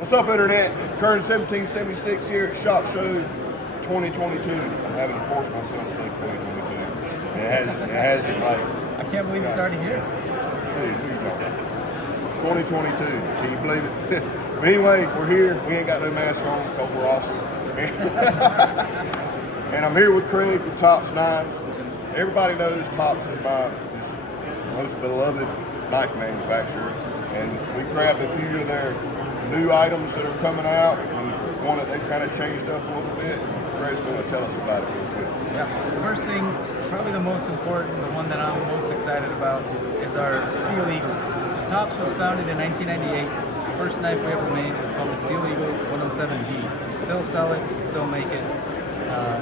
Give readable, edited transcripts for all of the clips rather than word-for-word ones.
What's up, Internet? Current 1776 here at SHOT Show 2022. I'm having to force myself to say 2022. It hasn't like... I can't believe it's already here. Dude, what are you talking about? 2022. Can you believe it? But anyway, we're here. We ain't got no mask on because we're awesome. And I'm here with Craig with Tops Knives. Everybody knows Tops is my most beloved knife manufacturer. And we grabbed a few of their new items that are coming out, and one that they've kind of changed up a little bit. Greg's going to tell us about it real quick. Yeah, the first thing, probably the most important, the one that I'm most excited about, is our Steel Eagles. Tops was founded in 1998. The first knife we ever made was called the Steel Eagle 107B. We still sell it, we still make it.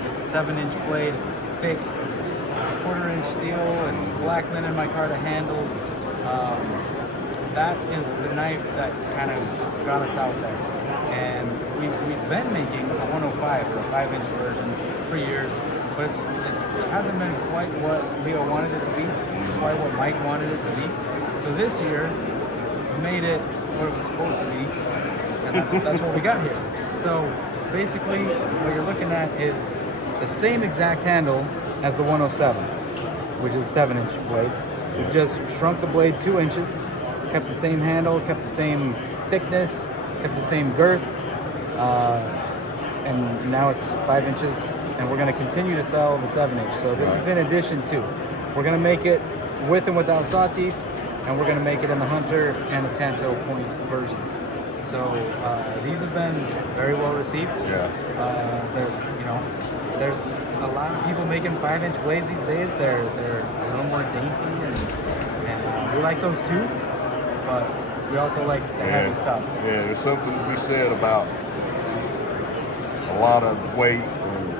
It's a 7-inch blade, thick. It's a 1/4-inch steel. It's black linen micarta handles. That is the knife that kind of got us out there. And we've been making a 105, or a 5-inch version, for years, but it hasn't been quite what Leo wanted it to be, quite what Mike wanted it to be. So this year, we made it what it was supposed to be, and that's what we got here. So basically, what you're looking at is the same exact handle as the 107, which is a 7-inch blade. We've just shrunk the blade 2 inches, kept the same handle, kept the same thickness, kept the same girth, and now it's 5 inches, and we're going to continue to sell the 7-inch. So this is in addition to. We're going to make it with and without saw teeth, and we're going to make it in the Hunter and the Tanto point versions. So these have been very well received. There's a lot of people making 5-inch blades these days. They're a little more dainty, and we like those too. But we also like the heavy stuff. Yeah, there's something to be said about just a lot of weight and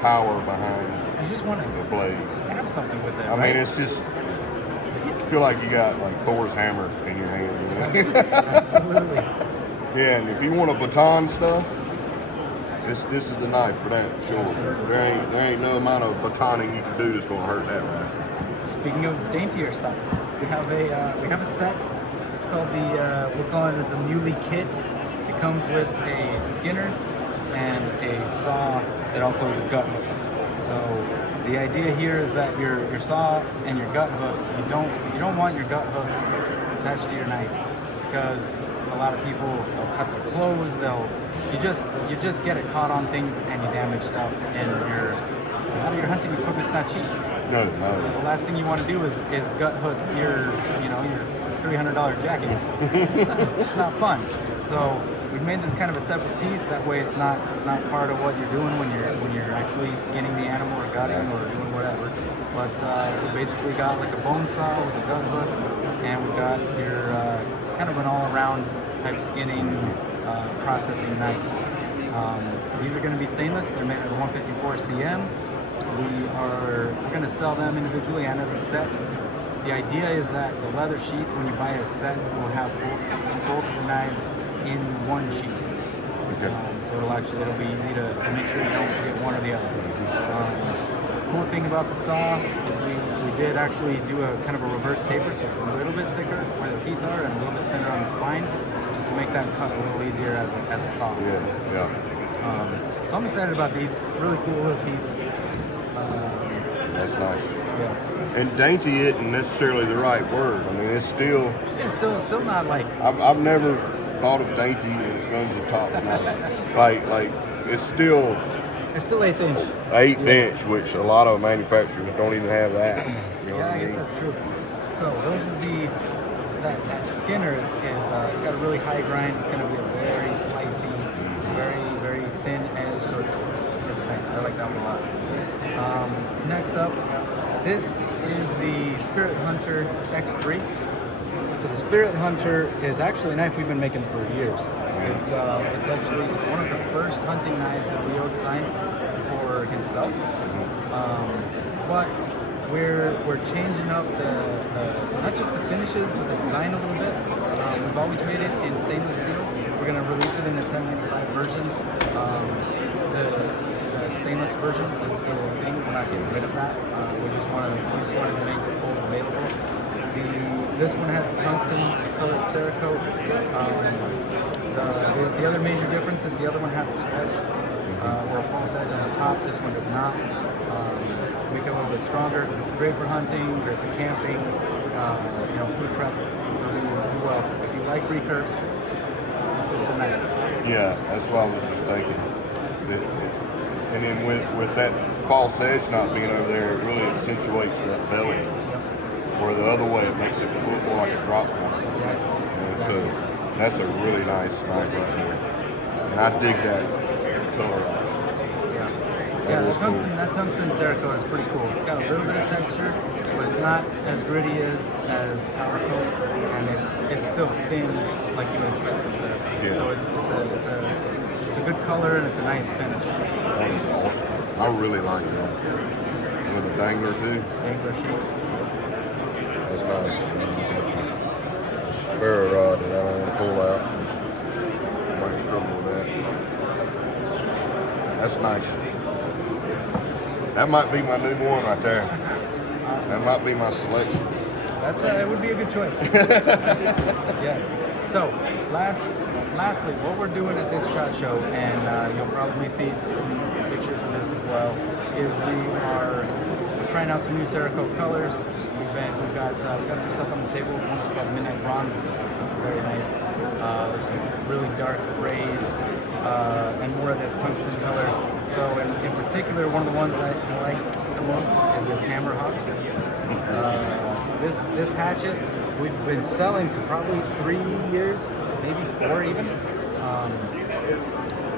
power behind You just want the to blade. stab something with it. I mean, it's just, you feel like you got like Thor's hammer in your hand. You know? Absolutely. Yeah, and if you want to baton stuff, this is the knife for that, for sure. There ain't no amount of batoning you can do that's gonna hurt that rifle. Speaking of daintier stuff, we have a set. It's called we're calling it the Mueller Kit. It comes with a skinner and a saw that also is a gut hook. So the idea here is that your saw and your gut hook, you don't want your gut hook attached to your knife, because a lot of people will cut their clothes. You just get it caught on things and you damage stuff, and a lot of your hunting equipment's not cheap. No. So the last thing you want to do is gut hook your $300 jacket. It's not fun. So we've made this kind of a separate piece. That way, it's not part of what you're doing when you're actually skinning the animal or gutting or doing whatever. But we basically got like a bone saw with a gut hook, and we've got your kind of an all-around type skinning processing knife. These are going to be stainless. They're made at 154 cm. We're going to sell them individually and as a set. The idea is that the leather sheath, when you buy a set, will have both of the knives in one sheath. Okay. So it'll be easy to make sure you don't forget one or the other. Cool thing about the saw is we did actually do a kind of a reverse taper, so it's a little bit thicker where the teeth are and a little bit thinner on the spine, just to make that cut a little easier as a saw. Yeah. So I'm excited about these. Really cool little piece. That's nice. Yeah. And dainty isn't necessarily the right word. I mean, it's still not like. I've never thought of dainty when it comes to Tops knife. like it's still. They're still 1/8 inch. 1/8 inch, which a lot of manufacturers don't even have that. You know Yeah, what I guess mean? that's true. So those would be that skinner is it's got a really high grind. It's going to be a very slicey, very thin edge. So it's nice. I like that one a lot. Next up, this is the Spirit Hunter X3. So the Spirit Hunter is actually a knife we've been making for years. It's one of the first hunting knives that Leo designed for himself. But we're changing up the not just the finishes, but the design a little bit. We've always made it in stainless steel. We're going to release it in the 1095 version. The stainless version is still a thing. We're not getting rid of that. We just wanted to make both available. This one has a tungsten colored Cerakote. The other major difference is the other one has a swedge, or a false edge on the top. This one does not. Make it a little bit stronger. Great for hunting, great for camping, food prep. Really well. If you like recurves, this is the knife. Yeah, that's what I was just thinking. And then with that false edge not being over there, it really accentuates that belly. Where the other way, it makes it look more like a drop point. Exactly. So that's a really nice knife right there. And I dig that color option. Yeah, That is cool. that tungsten Cerakote is pretty cool. It's got a little bit of texture, but it's not as gritty as powder coat, and it's still thin like you would expect from Cerakote. Yeah. So it's a good color and it's a nice finish. That is awesome. I really like that. With a dangler too. Angler shapes. That's nice. Ferro rod that I don't want to pull out. I might struggle with that. That's nice. That might be my new one right there. Awesome. That might be my selection. It would be a good choice. Yes. So, lastly, what we're doing at this SHOT Show, and you'll probably see some pictures of this as well, is we are trying out some new Cerakote colors. We've got some stuff on the table. One that's called Midnight Bronze. It's very nice. There's some really dark grays and more of this tungsten color. So in particular, one of the ones I like the most is this Hammer Hawk. So this hatchet we've been selling for probably 3 years, maybe 4 even.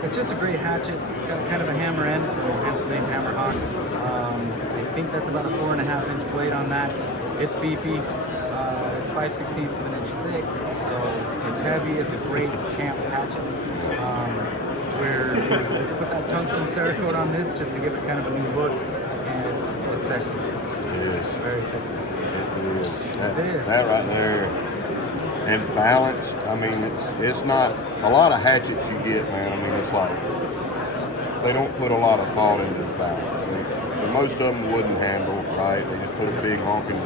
It's just a great hatchet. It's got kind of a hammer end, so hence the name Hammer Hawk. I think that's about a 4.5 inch blade on that. It's beefy. It's 5/16 of an inch thick, so it's heavy. It's a great camp hatchet. We put that tungsten Cerakote on this just to give it kind of a new look, and it's sexy. It is. It's very sexy. It is. It is. That right there. And balanced. I mean, it's not a lot of hatchets you get, man. I mean, it's like they don't put a lot of thought into the balance. And most of them wooden handle, right? They just put a big honking,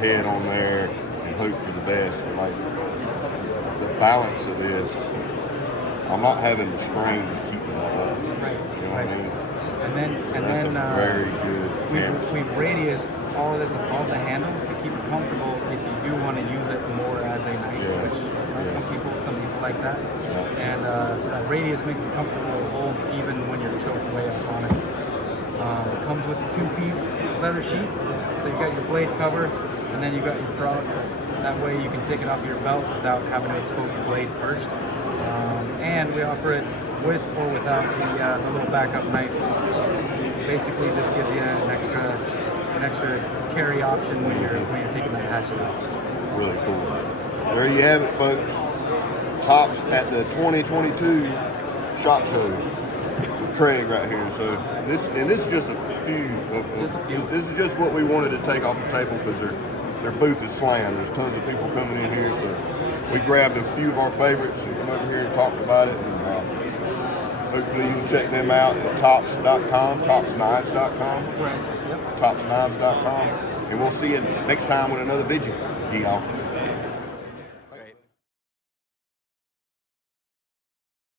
head on there and hope for the best. But like the balance of this, I'm not having to strain to keep it all up. Right. You know what I mean? And That's then a very good camera. we've radiused all of this above the handle to keep it comfortable if you do want to use it more as a knife, which some people like that. Yeah. And so that radius makes it comfortable to hold even when you're choked away up on it. It comes with a 2-piece leather sheath, so you got your blade cover, and then you got your frog. That way you can take it off your belt without having to expose the blade first. And we offer it with or without the little backup knife. Basically, just gives you an extra carry option when you're taking that hatchet out. Really cool. There you have it, folks. Tops at the 2022 SHOT Show with Craig right here. So this is just a few. This is just what we wanted to take off the table because their booth is slammed. There's tons of people coming in here, so we grabbed a few of our favorites and come over here and talked about it. And hopefully you can check them out at tops.com, topsknives.com, Right. Yep. topsknives.com, and we'll see you next time with another video. Y'all.